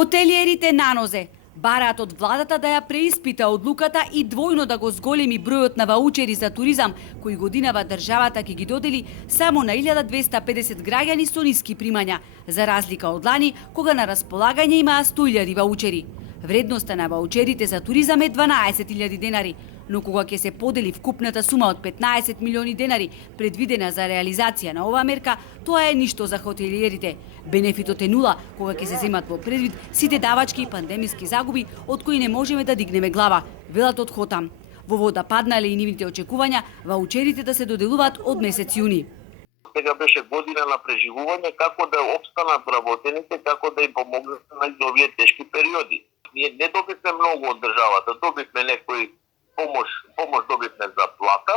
Хотелиерите на нозе бараат од владата да ја преиспита одлуката и двојно да го зголеми бројот на ваучери за туризам кои годинава државата ќе ги додели само на 1250 граѓани со ниски примања, за разлика од лани кога на располагање имаа 100.000 ваучери. Вредноста на ваучерите за туризам е 12.000 денари, но кога ќе се подели вкупната сума од 15 милиони денари предвидена за реализација на оваа мерка, тоа е ништо за хотелиерите. Бенефитот е нула кога ќе се земат во предвид сите давачки и пандемиски загуби од кои не можеме да дигнеме глава, велат од Хотам. Во вода паднале и нивните очекувања ваучерите да се доделуваат од месец јуни. Сега беше година на преживување како да опстанат работените, како да им помогнат на овие тешки периоди. Ние не добивме многу од државата, добивме некој помош добивме за плата,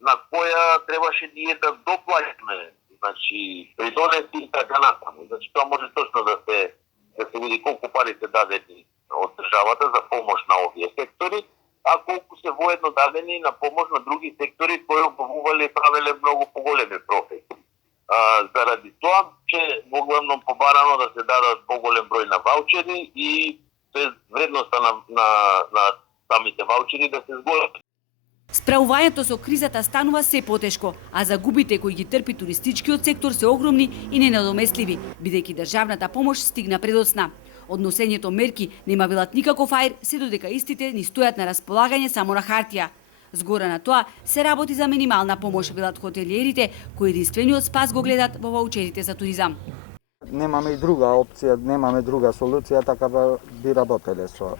на која требаше ние да доплатиме, значи придонеси и така натаму. Значи тоа може точно да се види колку пари се дадени од државата за помош на овие сектори, а колку се воедно дадени на помош на други сектори кои обувале и правеле многу поголеми профити. Заради тоа, че поглавно побарано да се дадат поголем број на ваучери и вредноста на самите ваучери да се зголеми. Справувањето со кризата станува се потешко, а загубите кои ги трпи туристичкиот сектор се огромни и ненадоместливи, бидејќи државната помош стигна предоцна. Од носењето мерки нема велат никаков аир, се додека истите ни стојат на располагање само на хартија. Згора на тоа се работи за минимална помош, велат хотелиерите, кои единствениот спас го гледат во ваучерите за туризам. Немаме и друга опција, немаме друга солуција, така би работеле со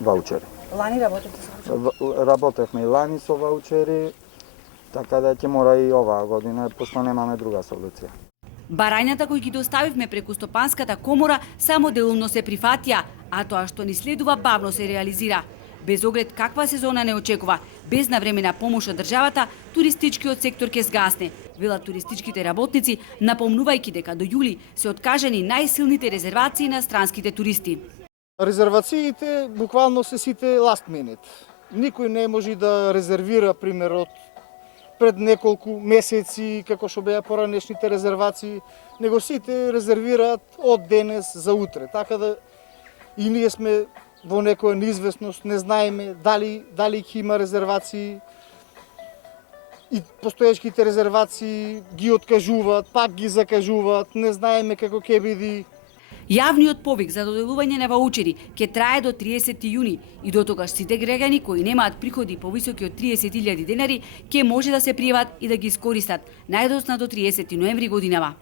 ваучери. Лани работите со ваучери? Работевме и лани со ваучери, така да ќе мора и оваа година, пошто немаме друга солуција. Барањата кои ги доставивме преку Стопанската комора само делумно се прифатија, а тоа што ни следува бавно се реализира. Без оглед каква сезона не очекува, без навремена помош од државата, туристичкиот сектор ќе сгасне, велат туристичките работници, напомнувајќи дека до јули се откажани најсилните резервации на странските туристи. Резервациите буквално се сите last minute. Никој не може да резервира, пример, од пред неколку месеци, како што беа поранешните резервации, него сите резервираат од денес за утре. Така да и ние сме во некоја неизвестност, не знаеме дали ќе има резервации, и постоечките резервации ги откажуваат, пак ги закажуваат, не знаеме како ќе биде. Јавниот повик за доделување на ваучери ќе трае до 30 јуни и до тогаш сите граѓани кои немаат приходи повисоки од 30.000 денари ќе може да се пријават и да ги искористат најдоцна до 30 ноември годинава.